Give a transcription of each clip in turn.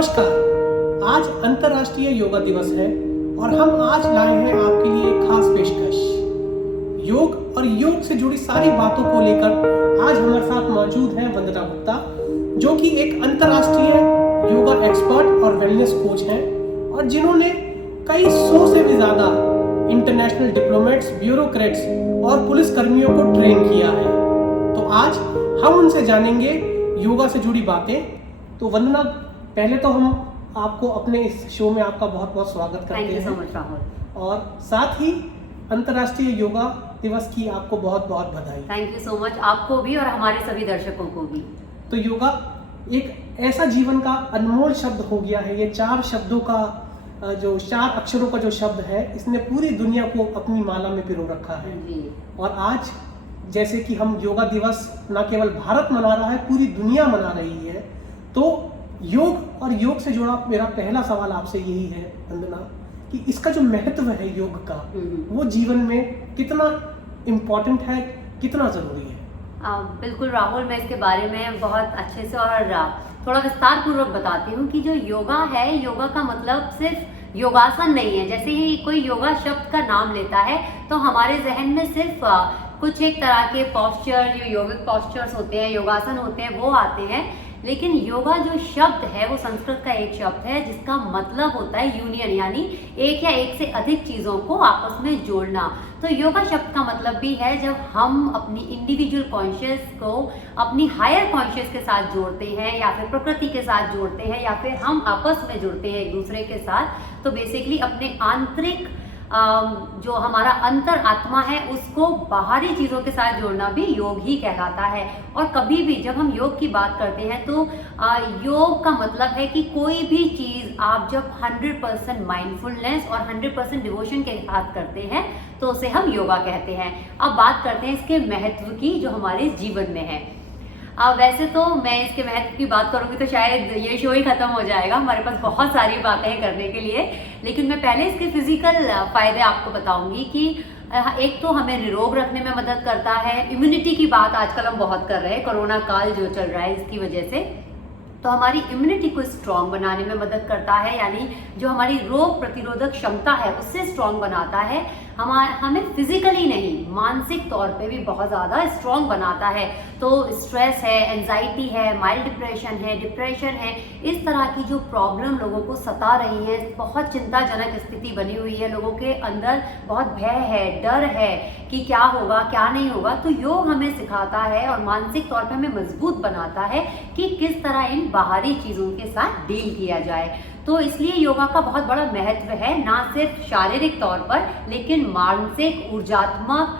नमस्कार। आज अंतर्राष्ट्रीय योगा दिवस है और हम आज लाए हैं आपके लिए एक खास पेशकश। योग और योग से जुड़ी सारी बातों को लेकर आज हमारे साथ मौजूद हैं वंदना गुप्ता, जो कि एक अंतर्राष्ट्रीय योगा एक्सपर्ट और वेलनेस कोच हैं और जिन्होंने कई 100 से भी ज्यादा इंटरनेशनल डिप्लोमेट्स, ब्यूरोक्रेट्स और पुलिस कर्मियों को ट्रेन किया है। तो आज हम उनसे जानेंगे योगा से जुड़ी बातें। तो वंदना, पहले तो हम आपको अपने इस शो में आपका बहुत बहुत स्वागत करते हैं। Thank you so much Rahul. और साथ ही अंतर्राष्ट्रीय योगा दिवस की आपको बहुत बहुत बधाई। थैंक यू सो मच, आपको भी और हमारे सभी दर्शकों को भी। तो योगा एक ऐसा जीवन का अनमोल शब्द हो गया है। ये 4 शब्दों का जो 4 अक्षरों का जो शब्द है, इसने पूरी दुनिया को अपनी माला में पिरो रखा है जी। और आज जैसे कि हम योगा दिवस न केवल भारत मना रहा है, पूरी दुनिया मना रही है। तो योग और योग से जुड़ा मेरा पहला सवाल आपसे यही है वंदना, कि इसका जो महत्व है योग का, वो जीवन में कितना इम्पोर्टेंट है, कितना जरूरी है? बिल्कुल राहुल, मैं इसके बारे में बहुत अच्छे से और थोड़ा विस्तार पूर्वक बताती हूँ कि जो योगा है, योगा का मतलब सिर्फ योगासन नहीं है। जैसे ही कोई योगा शब्द का नाम लेता है तो हमारे जहन में सिर्फ कुछ एक तरह के पोस्चर, जो योगिक पोस्चर्स होते हैं, योगासन होते हैं, वो आते हैं। लेकिन योगा जो शब्द है वो संस्कृत का एक शब्द है जिसका मतलब होता है यूनियन, यानी एक या एक से अधिक चीज़ों को आपस में जोड़ना। तो योगा शब्द का मतलब भी है जब हम अपनी इंडिविजुअल कॉन्शियस को अपनी हायर कॉन्शियस के साथ जोड़ते हैं, या फिर प्रकृति के साथ जोड़ते हैं, या फिर हम आपस में जुड़ते हैं एक दूसरे के साथ। तो बेसिकली अपने आंतरिक जो हमारा अंतर आत्मा है उसको बाहरी चीज़ों के साथ जोड़ना भी योग ही कहलाता है। और कभी भी जब हम योग की बात करते हैं तो योग का मतलब है कि कोई भी चीज़ आप जब 100% माइंडफुलनेस और 100% डिवोशन के साथ करते हैं तो उसे हम योगा कहते हैं। अब बात करते हैं इसके महत्व की, जो हमारे जीवन में है। वैसे तो मैं इसके महत्व की बात करूंगी तो शायद ये शो ही खत्म हो जाएगा, हमारे पास बहुत सारी बातें करने के लिए। लेकिन मैं पहले इसके फिजिकल फायदे आपको बताऊंगी कि एक तो हमें निरोग रखने में मदद करता है। इम्यूनिटी की बात आजकल हम बहुत कर रहे हैं, कोरोना काल जो चल रहा है इसकी वजह से। तो हमारी इम्यूनिटी को स्ट्रॉन्ग बनाने में मदद करता है, यानी जो हमारी रोग प्रतिरोधक क्षमता है उससे स्ट्रॉन्ग बनाता है। हमें फिजिकली नहीं, मानसिक तौर पे भी बहुत ज़्यादा स्ट्रॉन्ग बनाता है। तो स्ट्रेस है, एंजाइटी है, माइल्ड डिप्रेशन है, डिप्रेशन है, इस तरह की जो प्रॉब्लम लोगों को सता रही है, बहुत चिंताजनक स्थिति बनी हुई है, लोगों के अंदर बहुत भय है, डर है कि क्या होगा क्या नहीं होगा, तो योग हमें सिखाता है और मानसिक तौर पे हमें मजबूत बनाता है कि किस तरह इन बाहरी चीज़ों के साथ डील किया जाए। तो इसलिए योगा का बहुत बड़ा महत्व है, ना सिर्फ शारीरिक तौर पर लेकिन मानसिक, ऊर्जात्मक,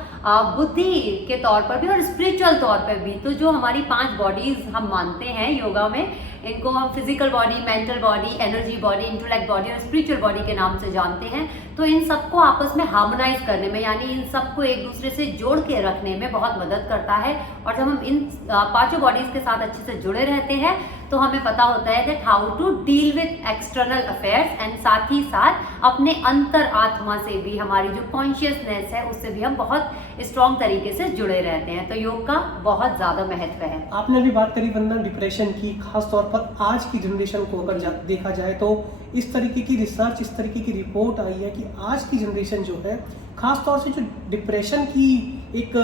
बुद्धि के तौर पर भी और स्पिरिचुअल तौर पर भी। तो जो हमारी 5 बॉडीज हम मानते हैं योगा में, इनको हम physical body, mental body, energy body, intellect body और स्पिरिचुअल बॉडी के नाम से जानते हैं। तो इन सबको आपस में हार्मोनाइज करने में, यानी इन सबको एक दूसरे से जोड़ के रखने में बहुत मदद करता है। और जब हम इन 5 बॉडीज के साथ अच्छे से जुड़े रहते हैं तो हमें पता होता है that how to deal with external affairs, and साथ ही साथ अपने अंतर आत्मा से भी, हमारी जो कॉन्शियसनेस है उससे भी हम बहुत स्ट्रॉन्ग तरीके से जुड़े रहते हैं। तो योग का बहुत ज़्यादा महत्व है। आपने भी बात करी वंदना डिप्रेशन की, खास तौर पर आज की जनरेशन को अगर देखा जाए तो इस तरीके की रिसर्च, इस तरीके की रिपोर्ट आई है कि आज की जनरेशन जो है, खास तौर से जो डिप्रेशन की एक,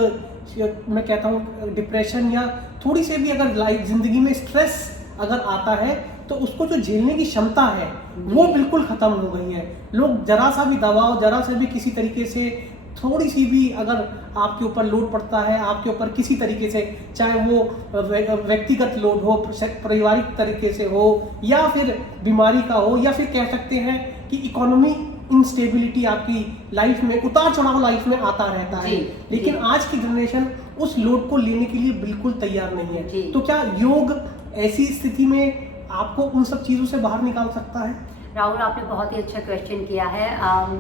मैं कहता हूँ डिप्रेशन या थोड़ी से भी अगर लाइफ जिंदगी में स्ट्रेस अगर आता है तो उसको जो झेलने की क्षमता है वो बिल्कुल खत्म हो गई है। लोग जरा सा भी दबाव, जरा से भी किसी तरीके से, थोड़ी सी भी अगर आपके ऊपर लोड पड़ता है, आपके ऊपर किसी तरीके से, चाहे वो व्यक्तिगत लोड हो, पारिवारिक तरीके से हो, या फिर बीमारी का हो, या फिर कह सकते हैं कि इकोनॉमी इंस्टेबिलिटी, आपकी लाइफ में उतार चढ़ाव लाइफ में आता रहता है। लेकिन आज की जनरेशन उस लोड को लेने के लिए बिल्कुल तैयार नहीं है। तो क्या योग ऐसी स्थिति में आपको उन सब चीज़ों से बाहर निकाल सकता है? राहुल, आपने बहुत ही अच्छा क्वेश्चन किया है।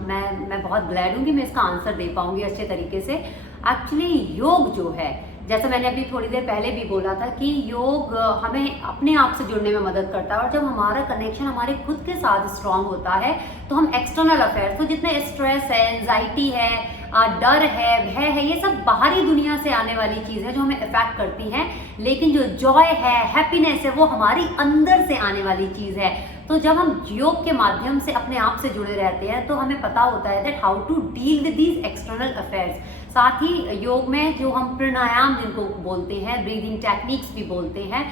मैं बहुत ग्लैड हूँ कि मैं इसका आंसर दे पाऊंगी अच्छे तरीके से। एक्चुअली योग जो है, जैसे मैंने अभी थोड़ी देर पहले भी बोला था कि योग हमें अपने आप से जुड़ने में मदद करता है। और जब हमारा कनेक्शन हमारे खुद के साथ स्ट्रांग होता है तो हम एक्सटर्नल अफेयर्स, तो जितने स्ट्रेस है, एंजाइटी है, डर है, भय है, ये सब बाहरी दुनिया से आने वाली चीज़ है जो हमें इफेक्ट करती हैं। लेकिन जो जॉय है, हैप्पीनेस है, वो हमारी अंदर से आने वाली चीज़ है। तो जब हम योग के माध्यम से अपने आप से जुड़े रहते हैं तो हमें पता होता है that how to deal with these external affairs. साथ ही योग में जो हम प्राणायाम जिनको बोलते हैं, ब्रीदिंग टेक्निक्स भी बोलते हैं,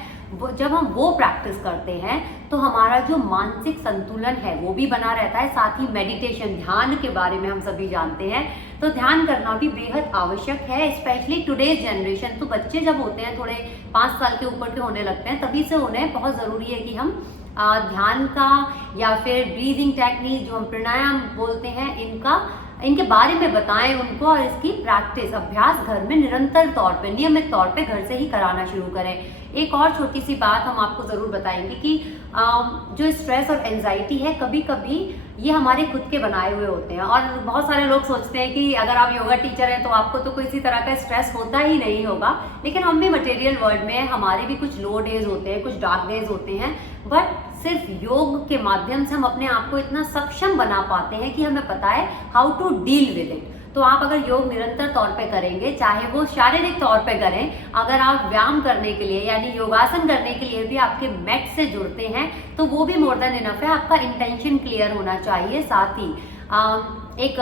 जब हम वो प्रैक्टिस करते हैं तो हमारा जो मानसिक संतुलन है वो भी बना रहता है। साथ ही मेडिटेशन, ध्यान के बारे में हम सभी जानते हैं, तो ध्यान करना भी बेहद आवश्यक है, स्पेशली टुडेज जनरेशन। तो बच्चे जब होते हैं, थोड़े 5 साल के ऊपर के होने लगते हैं, तभी से उन्हें बहुत ज़रूरी है कि हम ध्यान का या फिर ब्रीदिंग टेक्निक जो हम प्राणायाम बोलते हैं इनके बारे में बताएं उनको, और इसकी प्रैक्टिस, अभ्यास घर में निरंतर तौर पे, नियमित तौर पे घर से ही कराना शुरू करें। एक और छोटी सी बात हम आपको ज़रूर बताएंगे कि जो स्ट्रेस और एंजाइटी है, कभी कभी ये हमारे खुद के बनाए हुए होते हैं। और बहुत सारे लोग सोचते हैं कि अगर आप योगा टीचर हैं तो आपको तो किसी तरह का स्ट्रेस होता ही नहीं होगा, लेकिन हम भी मटेरियल वर्ल्ड में, हमारे भी कुछ लो डेज होते हैं, कुछ डार्क डेज होते हैं, बट सिर्फ योग के माध्यम से हम अपने आप को इतना सक्षम बना पाते हैं कि हमें पता है how to deal with it. तो आप अगर योग निरंतर तौर पे करेंगे, चाहे वो शारीरिक तौर पे करें, अगर आप व्यायाम करने के लिए यानी योगासन करने के लिए भी आपके मैट से जुड़ते हैं तो वो भी मोर देन इनफ है। आपका इंटेंशन क्लियर होना चाहिए। साथ ही एक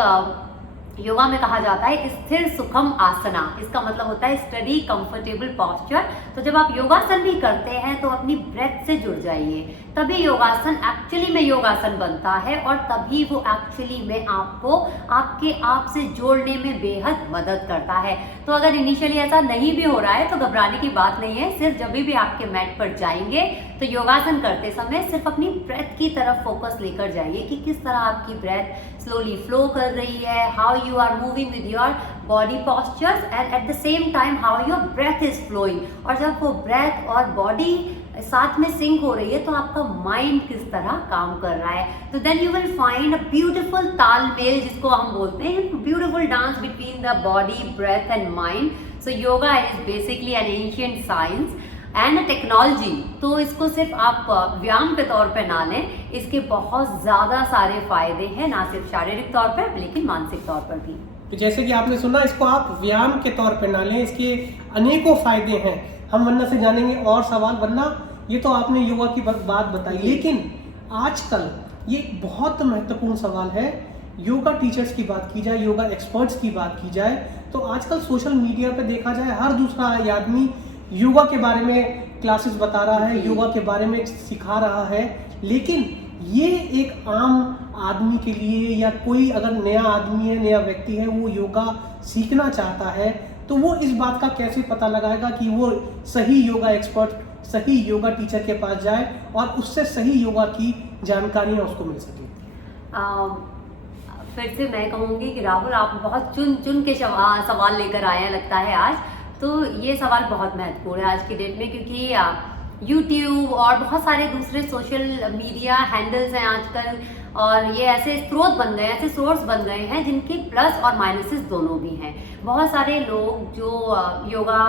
योगा में कहा जाता है स्थिर सुखम आसना, इसका मतलब होता है स्टडी कंफर्टेबल पॉस्चर। तो जब आप योगासन भी करते हैं तो अपनी ब्रेथ से जुड़ जाइए, तभी योगासन एक्चुअली में योगासन बनता है, और तभी वो एक्चुअली में आपको आपके आप से जोड़ने में बेहद मदद करता है। तो अगर इनिशियली ऐसा नहीं भी हो रहा है तो घबराने की बात नहीं है। सिर्फ जब भी आपके मैट पर जाएंगे तो योगासन करते समय सिर्फ अपनी ब्रेथ की तरफ फोकस लेकर जाइए कि किस तरह आपकी ब्रेथ स्लोली फ्लो कर रही है, how you are moving with your body postures and at the same time how your breath is flowing। और जब वो breath और body साथ में सिंक हो रही है तो आपका माइंड किस तरह काम कर रहा है। तो then you will find a beautiful तालमेल, जिसको हम बोलते हैं beautiful dance between the body, breath and mind. So yoga is basically an ancient science and technology. तो इसको सिर्फ आप व्यायाम के तौर पे ना लें, इसके बहुत ज़्यादा सारे फायदे हैं, ना सिर्फ शारीरिक तौर पर लेकिन मानसिक तौर पर भी। तो जैसे कि आपने सुना, इसको आप व्यायाम के तौर पे ना लें, इसके अनेकों फायदे हैं। हम वरना से जानेंगे और सवाल, वरना ये तो आपने योगा की बात बताई, लेकिन आजकल ये बहुत महत्वपूर्ण सवाल है। योगा टीचर्स की बात की जाए, योगा एक्सपर्ट्स की बात की जाए, तो आजकल सोशल मीडिया पे देखा जाए हर दूसरा आदमी योगा के बारे में क्लासेस बता रहा है, योगा के बारे में सिखा रहा है। लेकिन ये एक आम आदमी के लिए, या कोई अगर नया आदमी है, नया व्यक्ति है, वो योगा सीखना चाहता है, तो वो इस बात का कैसे पता लगाएगा कि वो सही योगा एक्सपर्ट, सही योगा टीचर के पास जाए और उससे सही योगा की जानकारियाँ उसको मिल सके। फिर से मैं कहूँगी कि राहुल, आप बहुत चुन चुन के सवाल लेकर आए हैं लगता है आज। तो ये सवाल बहुत महत्वपूर्ण है आज की डेट में, क्योंकि यूट्यूब और बहुत सारे दूसरे सोशल मीडिया हैंडल्स हैं आजकल, और ये ऐसे स्रोत बन गए हैं, ऐसे सोर्स बन गए हैं जिनके प्लस और माइनसेस दोनों भी हैं। बहुत सारे लोग जो योगा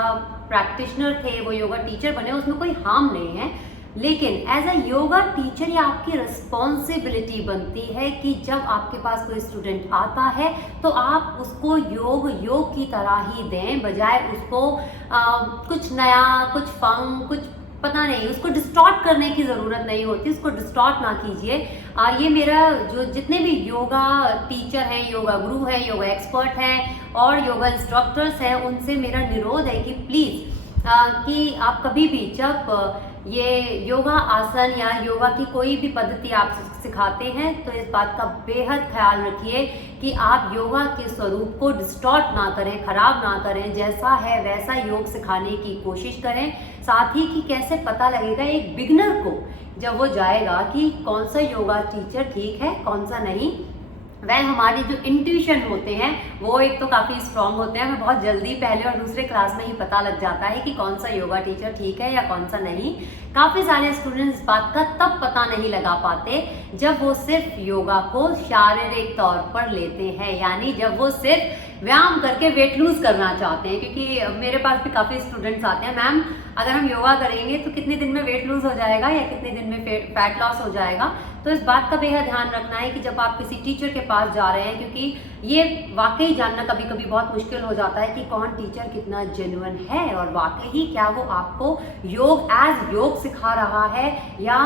प्रैक्टिशनर थे वो योगा टीचर बने, उसमें कोई हार्म नहीं है, लेकिन एज अ योगा टीचर ये आपकी रिस्पॉन्सिबिलिटी बनती है कि जब आपके पास कोई स्टूडेंट आता है तो आप उसको योग की तरह ही दें, बजाय उसको कुछ नया, कुछ फंग, कुछ पता नहीं, उसको डिस्टॉर्ट करने की ज़रूरत नहीं होती, उसको डिस्टॉर्ट ना कीजिए। ये मेरा जो जितने भी योगा टीचर हैं, योगा गुरु हैं, योगा एक्सपर्ट हैं और योगा इंस्ट्रक्टर्स हैं, उनसे मेरा निरोध है कि प्लीज़ कि आप कभी भी जब ये योगा आसन या योगा की कोई भी पद्धति आप सिखाते हैं तो इस बात का बेहद ख्याल रखिए कि आप योगा के स्वरूप को डिस्टॉर्ट ना करें, खराब ना करें, जैसा है वैसा योग सिखाने की कोशिश करें। साथ ही कि कैसे पता लगेगा एक बिगनर को जब वो जाएगा कि कौन सा योगा टीचर ठीक है, कौन सा नहीं। हमारी जो इंट्यूशन होते हैं वो एक तो काफ़ी स्ट्रांग होते हैं, हमें बहुत जल्दी पहले और दूसरे क्लास में ही पता लग जाता है कि कौन सा योगा टीचर ठीक है या कौन सा नहीं। काफ़ी सारे स्टूडेंट्स इस बात का तब पता नहीं लगा पाते जब वो सिर्फ योगा को शारीरिक तौर पर लेते हैं, यानी जब वो सिर्फ व्यायाम करके वेट लूज करना चाहते हैं, क्योंकि मेरे पास भी काफ़ी स्टूडेंट्स आते हैं, मैम अगर हम योगा करेंगे तो कितने दिन में वेट लूज हो जाएगा या कितने दिन में फैट लॉस हो जाएगा। तो इस बात का बेहद ध्यान रखना है कि जब आप किसी टीचर के पास जा रहे हैं, क्योंकि ये वाकई जानना कभी कभी बहुत मुश्किल हो जाता है कि कौन टीचर कितना जेन्युइन है और वाकई ही क्या वो आपको योग एज योग सिखा रहा है या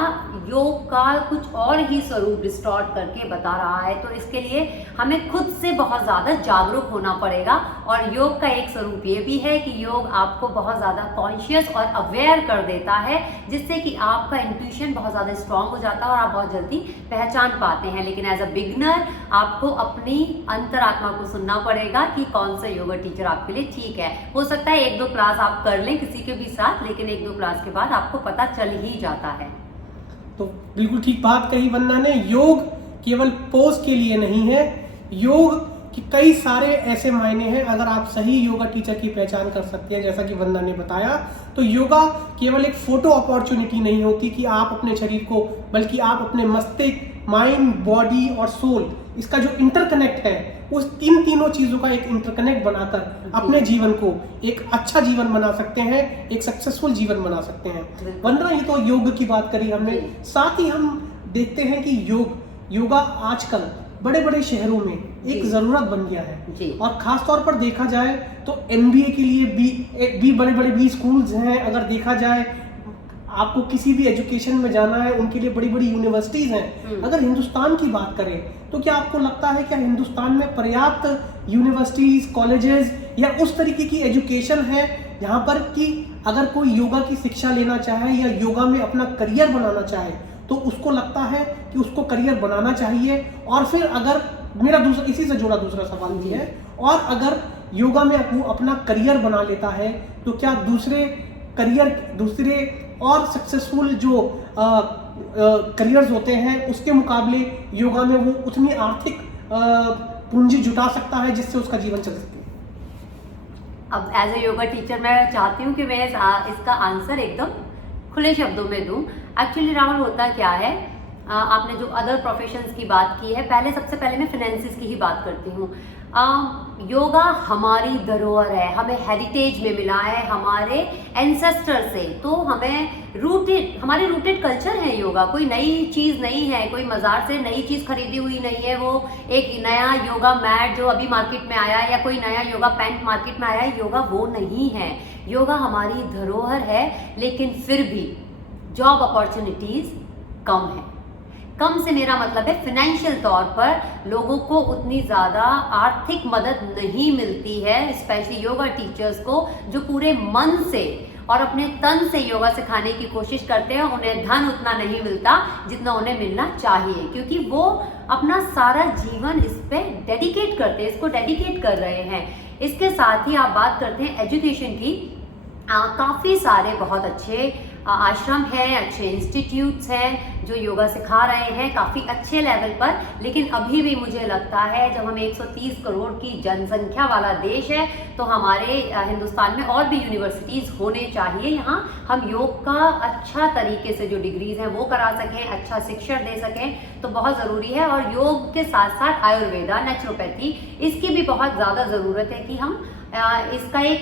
योग का कुछ और ही स्वरूप डिस्टॉर्ट करके बता रहा है। तो इसके लिए हमें खुद से बहुत ज़्यादा जागरूक होना पड़ेगा। और योग का एक स्वरूप ये भी है कि योग आपको बहुत ज़्यादा कॉन्शियस और अवेयर कर देता है, जिससे कि आपका इंट्यूशन बहुत ज़्यादा स्ट्रांग हो जाता है और आप बहुत जल्दी पहचान पाते हैं। लेकिन एज अ बिगनर आपको अपनी अंतरात्मा को सुनना पड़ेगा कि कौन सा योगा टीचर आपके लिए ठीक है। हो सकता है 1-2 क्लास आप कर लें किसी के भी साथ, लेकिन 1-2 क्लास के बाद आपको पता चल ही जाता है। तो बिल्कुल ठीक बात कही वंदना ने। योग केवल पोज के लिए नहीं है, योग कि कई सारे ऐसे मायने हैं। अगर आप सही योगा टीचर की पहचान कर सकते हैं, जैसा कि वंदना ने बताया, तो योगा केवल एक फोटो अपॉर्चुनिटी नहीं होती कि आप अपने शरीर को, बल्कि आप अपने मस्तिष्क, माइंड, बॉडी और सोल, इसका जो इंटरकनेक्ट है, उस तीनों चीजों का एक इंटरकनेक्ट बनाकर अपने जीवन को एक अच्छा जीवन बना सकते हैं, एक सक्सेसफुल जीवन बना सकते हैं। वंदना, ये तो योग की बात करी हमने, साथ ही हम देखते हैं कि योगा आजकल बड़े बड़े शहरों में एक जरूरत बन गया है। और खास तौर पर देखा जाए तो MBA के लिए भी बड़े बड़े भी स्कूल्स हैं। अगर देखा जाए, आपको किसी भी एजुकेशन में जाना है, उनके लिए बड़ी बड़ी यूनिवर्सिटीज हैं। अगर हिंदुस्तान की बात करें तो क्या आपको लगता है क्या हिंदुस्तान में पर्याप्त यूनिवर्सिटीज, कॉलेजेस या उस तरीके की एजुकेशन है यहाँ पर कि अगर कोई योगा की शिक्षा लेना चाहे या योगा में अपना करियर बनाना चाहे तो उसको लगता है कि उसको करियर बनाना चाहिए? और फिर अगर मेरा इसी से जुड़ा दूसरा सवाल भी है, और अगर योगा में वो अपना करियर बना लेता है तो क्या दूसरे और सक्सेसफुल जो करियर्स होते हैं उसके मुकाबले योगा में वो उतनी आर्थिक पूंजी जुटा सकता है जिससे उसका जीवन चल सके? अब एज ए योगा टीचर मैं चाहती हूँ कि मैं इसका आंसर एकदम खुले शब्दों में दूं। एक्चुअली राहुल, होता क्या है, आपने जो अदर प्रोफेशंस की बात की है, सबसे पहले मैं फाइनेंसिस की ही बात करती हूँ। योगा हमारी धरोहर है, हमें हेरिटेज में मिला है हमारे एंसेस्टर से, तो हमारे रूटेड कल्चर है योगा, कोई नई चीज़ नहीं है, कोई मज़ार से नई चीज़ खरीदी हुई नहीं है, वो एक नया योगा मैट जो अभी मार्केट में आया है या कोई नया योगा पैंट मार्केट में आया है, योगा वो नहीं है। योगा हमारी धरोहर है, लेकिन फिर भी जॉब अपॉर्चुनिटीज़ कम है। कम से मेरा मतलब है फाइनेंशियल तौर पर लोगों को उतनी ज़्यादा आर्थिक मदद नहीं मिलती है, स्पेशली योगा टीचर्स को जो पूरे मन से और अपने तन से योगा सिखाने की कोशिश करते हैं। उन्हें धन उतना नहीं मिलता जितना उन्हें मिलना चाहिए, क्योंकि वो अपना सारा जीवन इस पे डेडिकेट करते हैं, इसको डेडिकेट कर रहे हैं। इसके साथ ही आप बात करते हैं एजुकेशन की, काफ़ी सारे बहुत अच्छे आश्रम हैं, अच्छे इंस्टीट्यूट्स हैं जो योगा सिखा रहे हैं काफ़ी अच्छे लेवल पर। लेकिन अभी भी मुझे लगता है जब हम 130 करोड़ की जनसंख्या वाला देश है तो हमारे हिंदुस्तान में और भी यूनिवर्सिटीज़ होने चाहिए। यहाँ हम योग का अच्छा तरीके से जो डिग्रीज हैं वो करा सकें, अच्छा शिक्षण दे सकें, तो बहुत ज़रूरी है। और योग के साथ साथ आयुर्वेदा, नेचुरोपैथी, इसकी भी बहुत ज़्यादा ज़रूरत है कि हम इसका एक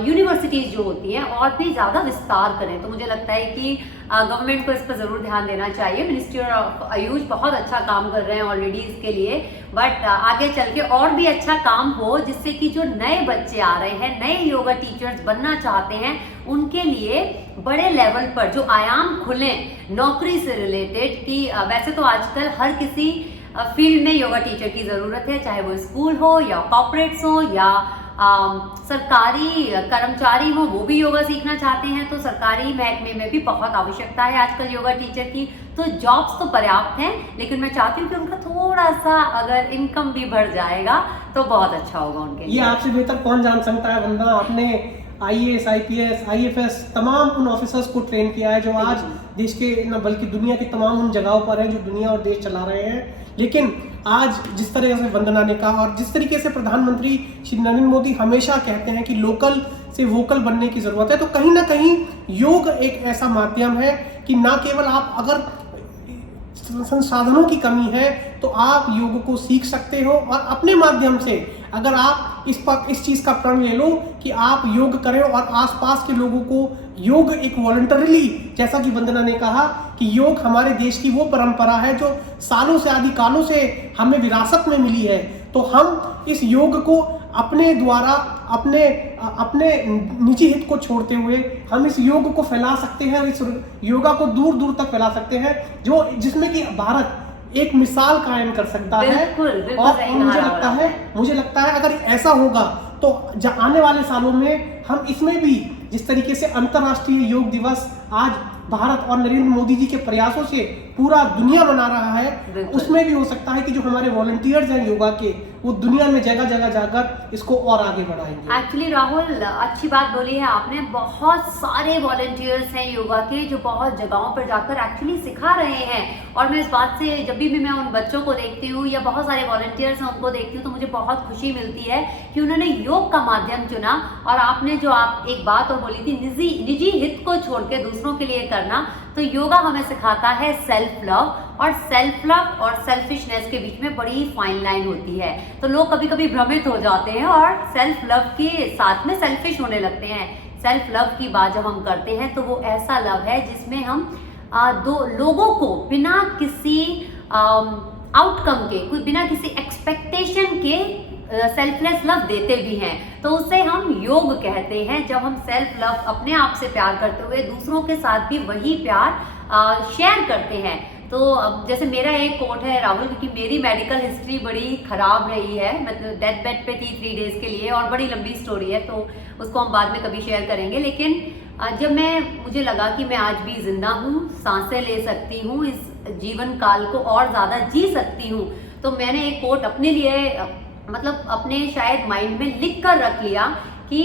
यूनिवर्सिटीज़ जो होती हैं और भी ज़्यादा विस्तार करें। तो मुझे लगता है कि गवर्नमेंट को इस पर ज़रूर ध्यान देना चाहिए। मिनिस्ट्री ऑफ आयुष बहुत अच्छा काम कर रहे हैं ऑलरेडी इसके लिए, बट आगे चल के और भी अच्छा काम हो, जिससे कि जो नए बच्चे आ रहे हैं, नए योगा टीचर्स बनना चाहते हैं, उनके लिए बड़े लेवल पर जो आयाम खुले नौकरी से रिलेटेड, कि वैसे तो आजकल हर किसी फील्ड में योगा टीचर की ज़रूरत है, चाहे वो स्कूल हो या कॉर्पोरेट्स हो या सरकारी कर्मचारी हो, वो भी योगा सीखना चाहते हैं। तो सरकारी महकमे में भी बहुत आवश्यकता है आजकल योगा टीचर की। तो जॉब्स तो पर्याप्त हैं, लेकिन मैं चाहती हूँ कि उनका थोड़ा सा अगर इनकम भी बढ़ जाएगा तो बहुत अच्छा होगा उनके लिए। ये आपसे बेहतर कौन जान सकता है वंदना, आपने IAS, IPS, IFS तमाम उन ऑफिसर्स को ट्रेन किया है जो आज देश के न बल्कि दुनिया की तमाम उन जगहों पर हैं जो दुनिया और देश चला रहे हैं। लेकिन आज जिस तरह से वंदना ने कहा और जिस तरीके से प्रधानमंत्री श्री नरेंद्र मोदी हमेशा कहते हैं कि लोकल से वोकल बनने की ज़रूरत है, तो कहीं ना कहीं योग एक ऐसा माध्यम है कि ना केवल आप, अगर संसाधनों की कमी है तो आप योग को सीख सकते हो और अपने माध्यम से अगर आप इस चीज का प्रण ले लो कि आप योग करें और आसपास के लोगों को योग एक वॉलंटरीली, जैसा कि वंदना ने कहा कि योग हमारे देश की वो परंपरा है जो सालों से, आदि कालों से हमें विरासत में मिली है। तो हम इस योग को अपने द्वारा, अपने निजी हित को छोड़ते हुए हम इस योग को फैला सकते हैं, इस योगा को दूर दूर तक फैला सकते हैं, जिसमें कि भारत एक मिसाल कायम कर सकता है। और मुझे लगता है अगर ऐसा होगा तो आने वाले सालों में हम इसमें भी, जिस तरीके से अंतर्राष्ट्रीय योग दिवस आज भारत और नरेंद्र मोदी जी के प्रयासों से पूरा दुनिया मना रहा है, उसमें भी हो सकता है कि जो हमारे वॉलंटियर्स हैं योगा के, वो दुनिया में जगह जगह जाकर इसको और आगे बढ़ाएंगे। एक्चुअली राहुल, अच्छी बात बोली है आपने। बहुत सारे वॉलंटियर्स हैं योगा के जो बहुत जगहों पर जाकर एक्चुअली सिखा रहे हैं, और मैं इस बात से जब भी मैं उन बच्चों को देखती हूँ या बहुत सारे वॉलंटियर्स हैं उनको देखती हूँ तो मुझे बहुत खुशी मिलती है कि उन्होंने योग का माध्यम चुना। और आपने जो एक बात और बोली थी, निजी हित को छोड़ के दूसरों के लिए करना, तो योगा हमें सिखाता है सेल्फ लव, और सेल्फ लव और सेल्फिशनेस के बीच में बड़ी फाइन लाइन होती है। तो लोग कभी कभी भ्रमित हो जाते हैं और सेल्फ लव के साथ में सेल्फिश होने लगते हैं। सेल्फ लव की बात जब हम करते हैं तो वो ऐसा लव है जिसमें हम दो लोगों को बिना किसी आउटकम के, बिना किसी एक्सपेक्टेशन के सेल्फलेस लव देते भी हैं, तो उसे हम योग कहते हैं। जब हम सेल्फ लव, अपने आप से प्यार करते हुए दूसरों के साथ भी वही प्यार शेयर करते हैं। तो जैसे मेरा एक कोट है राहुल, क्योंकि मेरी मेडिकल हिस्ट्री बड़ी खराब रही है, मतलब डेथ बेड पे थी 3 डेज के लिए, और बड़ी लंबी स्टोरी है तो उसको हम बाद में कभी शेयर करेंगे। लेकिन जब मुझे लगा कि मैं आज भी जिंदा हूँ, सांसें ले सकती हूँ, इस जीवन काल को और ज्यादा जी सकती हूँ, तो मैंने एक कोट अपने लिए, मतलब अपने शायद माइंड में लिख कर रख लिया कि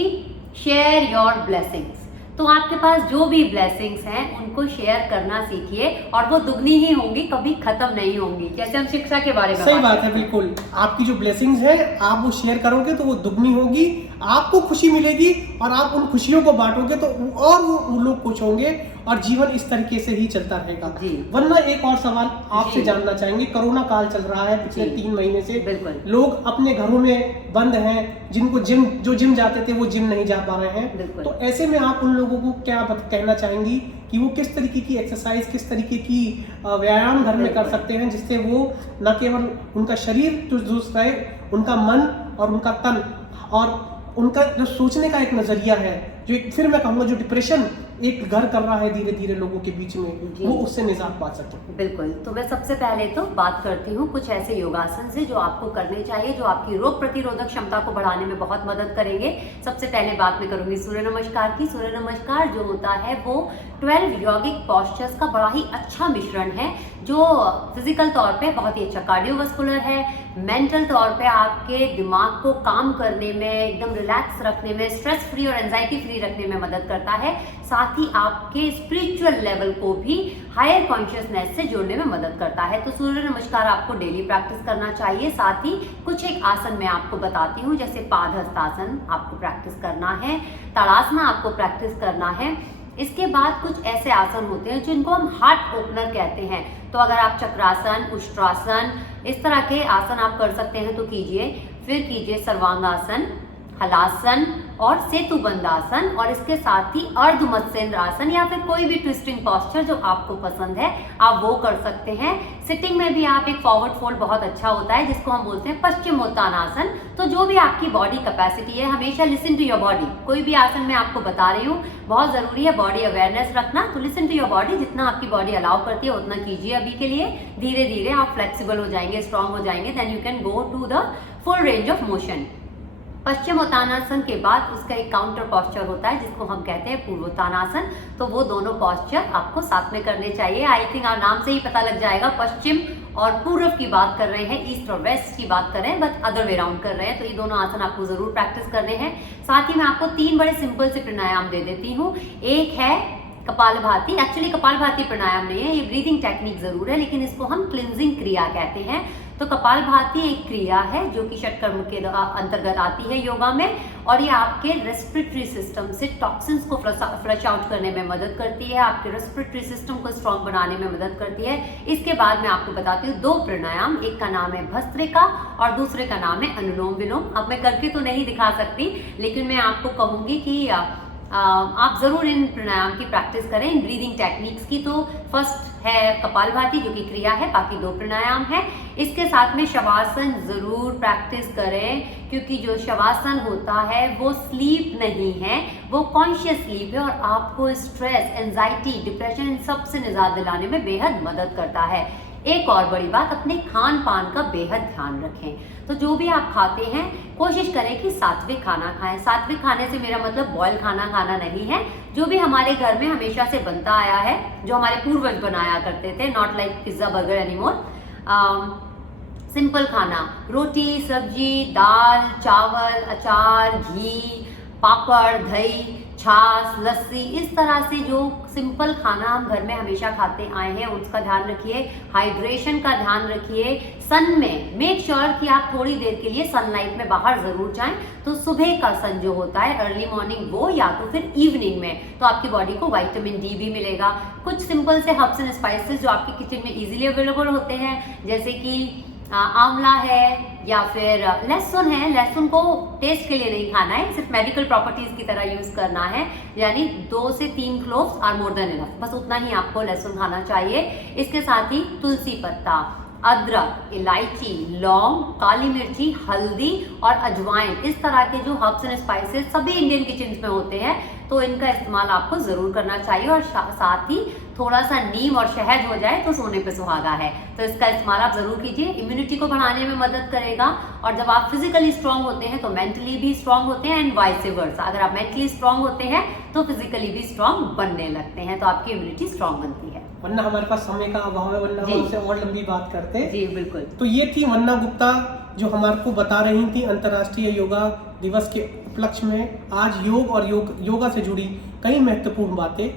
शेयर योर ब्लेसिंग्स। तो आपके पास जो भी ब्लेसिंग्स हैं उनको शेयर करना सीखिए, और वो दुगनी ही होंगी, कभी खत्म नहीं होंगी। जैसे हम शिक्षा के बारे में, सही बात है, बिल्कुल। आपकी जो ब्लेसिंग्स हैं आप वो शेयर करोगे तो वो दुगनी होगी, आपको खुशी मिलेगी, और आप उन खुशियों को बांटोगे तो और वो लोग खुश होंगे, और जीवन इस तरीके से ही चलता रहेगा। वरना एक और सवाल आपसे जानना चाहेंगे, कोरोना काल चल रहा है पिछले 3 महीने से, लोग अपने घरों में बंद हैं, जिनको जिम जाते थे वो जिम नहीं जा पा रहे हैं, तो ऐसे में आप उन लोगों को क्या कहना चाहेंगी कि वो किस तरीके की एक्सरसाइज, किस तरीके की व्यायाम घर में कर सकते हैं, जिससे वो न केवल उनका शरीर दुरुस्त रहे, उनका मन और उनका तन और उनका जो सोचने का एक नजरिया है, जो फिर मैं कहूँगा जो डिप्रेशन एक घर कर रहा है धीरे धीरे लोगों के बीच में, वो उससे निजात पा सकते। बिल्कुल। तो मैं सबसे पहले तो बात करती हूँ कुछ ऐसे योगासन से जो आपको करने चाहिए, जो आपकी रोग प्रतिरोधक क्षमता को बढ़ाने में बहुत मदद करेंगे। सबसे पहले बात मैं करूंगी सूर्य नमस्कार की। सूर्य नमस्कार जो होता है वो 12 यौगिक पोस्चर्स का बड़ा ही अच्छा मिश्रण है, जो फिजिकल तौर पे बहुत ही अच्छा कार्डियोवास्कुलर है, मेंटल तौर पे आपके दिमाग को काम करने में, एकदम रिलैक्स रखने में, स्ट्रेस फ्री और एंजाइटी फ्री रखने में मदद करता है। साथ ही आपके स्पिरिचुअल लेवल को भी हायर कॉन्शियसनेस से जोड़ने में मदद करता है। तो सूर्य नमस्कार आपको डेली प्रैक्टिस करना चाहिए। साथ ही कुछ एक आसन मैं आपको बताती हूँ, जैसे पादहस्तासन आपको प्रैक्टिस करना है, ताड़ासना आपको प्रैक्टिस करना है। इसके बाद कुछ ऐसे आसन होते हैं जिनको हम हार्ट ओपनर कहते हैं। तो अगर आप चक्रासन, उष्ट्रासन, इस तरह के आसन आप कर सकते हैं तो कीजिए। फिर कीजिए सर्वांगासन, हलासन और सेतुबंधासन, और इसके साथ ही अर्ध मत्स्येंद्र आसन या फिर कोई भी ट्विस्टिंग पोस्चर जो आपको पसंद है आप वो कर सकते हैं। सिटिंग में भी आप एक फॉरवर्ड फोल्ड बहुत अच्छा होता है जिसको हम बोलते हैं पश्चिमोत्तानासन। तो जो भी आपकी बॉडी कैपेसिटी है, हमेशा लिसन टू योर बॉडी। कोई भी आसन मैं आपको बता रही हूँ, बहुत जरूरी है बॉडी अवेयरनेस रखना, तो लिसन टू योर बॉडी, जितना आपकी बॉडी अलाउ करती है उतना कीजिए अभी के लिए। धीरे धीरे आप फ्लेक्सिबल हो जाएंगे, स्ट्रांग हो जाएंगे, then you can go to the full range of motion. पश्चिमोत्तानासन के बाद उसका एक काउंटर पोस्चर होता है जिसको हम कहते हैं पूर्वोत्तानासन। तो वो दोनों पोस्चर आपको साथ में करने चाहिए। आई थिंक आप नाम से ही पता लग जाएगा, पश्चिम और पूर्व की बात कर रहे हैं, ईस्ट और वेस्ट की बात कर रहे हैं, बट अदर वे राउंड कर रहे हैं। तो ये दोनों आसन आपको जरूर प्रैक्टिस करने हैं। साथ ही मैं आपको 3 बड़े सिंपल से प्राणायाम दे देती हूँ। एक है कपालभाति। एक्चुअली कपालभाति प्राणायाम नहीं है, ये ब्रीदिंग टेक्निक जरूर है, लेकिन इसको हम क्लिंजिंग क्रिया कहते हैं। तो कपालभाति एक क्रिया है जो कि षटकर्म के अंतर्गत आती है योगा में, और ये आपके रेस्पिरेटरी सिस्टम से टॉक्सिन्स को फ्लश आउट करने में मदद करती है, आपके रेस्पिरेटरी सिस्टम को स्ट्रॉन्ग बनाने में मदद करती है। इसके बाद मैं आपको बताती हूँ 2 प्राणायाम, एक का नाम है भस्त्रिका और दूसरे का नाम है अनुलोम विलोम। अब मैं करके तो नहीं दिखा सकती, लेकिन मैं आपको कहूँगी कि आप जरूर इन प्राणायाम की प्रैक्टिस करें, इन ब्रीदिंग टेक्निक्स की। तो फर्स्ट है कपालभाति जो कि क्रिया है, बाकी 2 प्राणायाम है। इसके साथ में शवासन जरूर प्रैक्टिस करें, क्योंकि जो शवासन होता है वो स्लीप नहीं है, वो कॉन्शियस स्लीप है और आपको स्ट्रेस, एंजाइटी, डिप्रेशन इन सब से निजात दिलाने में बेहद मदद करता है। एक और बड़ी बात, अपने खान पान का बेहद ध्यान रखें। तो जो भी आप खाते हैं कोशिश करें कि सात्विक खाना खाएं। सात्विक खाने से मेरा मतलब बॉयल खाना खाना नहीं है, जो भी हमारे घर में हमेशा से बनता आया है, जो हमारे पूर्वज बनाया करते थे, not like pizza burger anymore. Simple खाना, रोटी, सब्जी, दाल, चावल, अचार, घी, पापड़, दही, छाछ, लस्सी, इस तरह से जो सिंपल खाना हम घर में हमेशा खाते आए हैं उसका ध्यान रखिए। हाइड्रेशन का ध्यान रखिए। सन में मेक श्योर कि आप थोड़ी देर के लिए सनलाइट में बाहर जरूर जाएं। तो सुबह का सन जो होता है, अर्ली मॉर्निंग, वो या तो फिर इवनिंग में, तो आपकी बॉडी को विटामिन डी भी मिलेगा। कुछ सिंपल से हर्ब्स एंड स्पाइसेस जो आपके किचन में इजीली अवेलेबल होते हैं, जैसे कि आंवला है या फिर लहसुन है। लहसुन को टेस्ट के लिए नहीं खाना है, सिर्फ मेडिकल प्रॉपर्टीज की तरह यूज करना है, यानी 2 से 3 cloves are more than enough, बस उतना ही आपको लहसुन खाना चाहिए। इसके साथ ही तुलसी पत्ता, अदरक, इलायची, लौंग, काली मिर्ची, हल्दी और अजवाइन, इस तरह के जो हर्ब्स एंड स्पाइसेस सभी इंडियन किचन में होते हैं, तो इनका इस्तेमाल आपको जरूर करना चाहिए। और साथ ही थोड़ा सा नीम और शहद हो जाए तो सोने पे सुहागा है, तो इसका इस्तेमाल आप जरूर कीजिए। इम्यूनिटी को बढ़ाने में मदद करेगा, और जब आप फिजिकली स्ट्रांग होते हैं तो मेंटली भी स्ट्रांग होते हैं, एंड वाइस वर्सा। अगर आप मेंटली स्ट्रांग होते हैं तो फिजिकली भी स्ट्रांग बनने लगते हैं, तो आपकी इम्यूनिटी स्ट्रांग बनती है। वरना हमारे पास समय का अभाव है, वरना हम उससे और लंबी बात करते। जी बिल्कुल। तो ये थी वंदना गुप्ता जो हमारे को बता रही थी अंतर्राष्ट्रीय योगा दिवस के उपलक्ष्य में आज योग और योगा से जुड़ी कई महत्वपूर्ण बातें।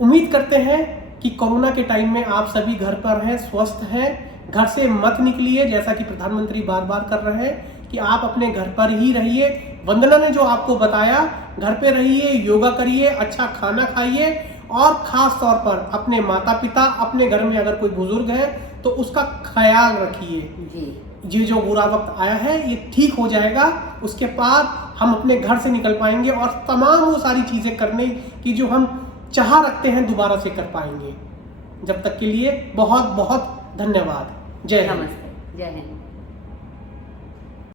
उम्मीद करते हैं कि कोरोना के टाइम में आप सभी घर पर हैं, स्वस्थ हैं, घर से मत निकलिए, जैसा कि प्रधानमंत्री बार बार कर रहे हैं कि आप अपने घर पर ही रहिए। वंदना ने जो आपको बताया, घर पे रहिए, योगा करिए, अच्छा खाना खाइए, और खास तौर पर अपने माता पिता, अपने घर में अगर कोई बुजुर्ग है तो उसका ख्याल रखिए। जी, ये जो बुरा वक्त आया है ये ठीक हो जाएगा, उसके बाद हम अपने घर से निकल पाएंगे और तमाम वो सारी चीजें करने की जो हम चाह रखते हैं दोबारा से कर पाएंगे। जब तक के लिए बहुत बहुत धन्यवाद। जय हिंद। नमस्ते, जय हिंद।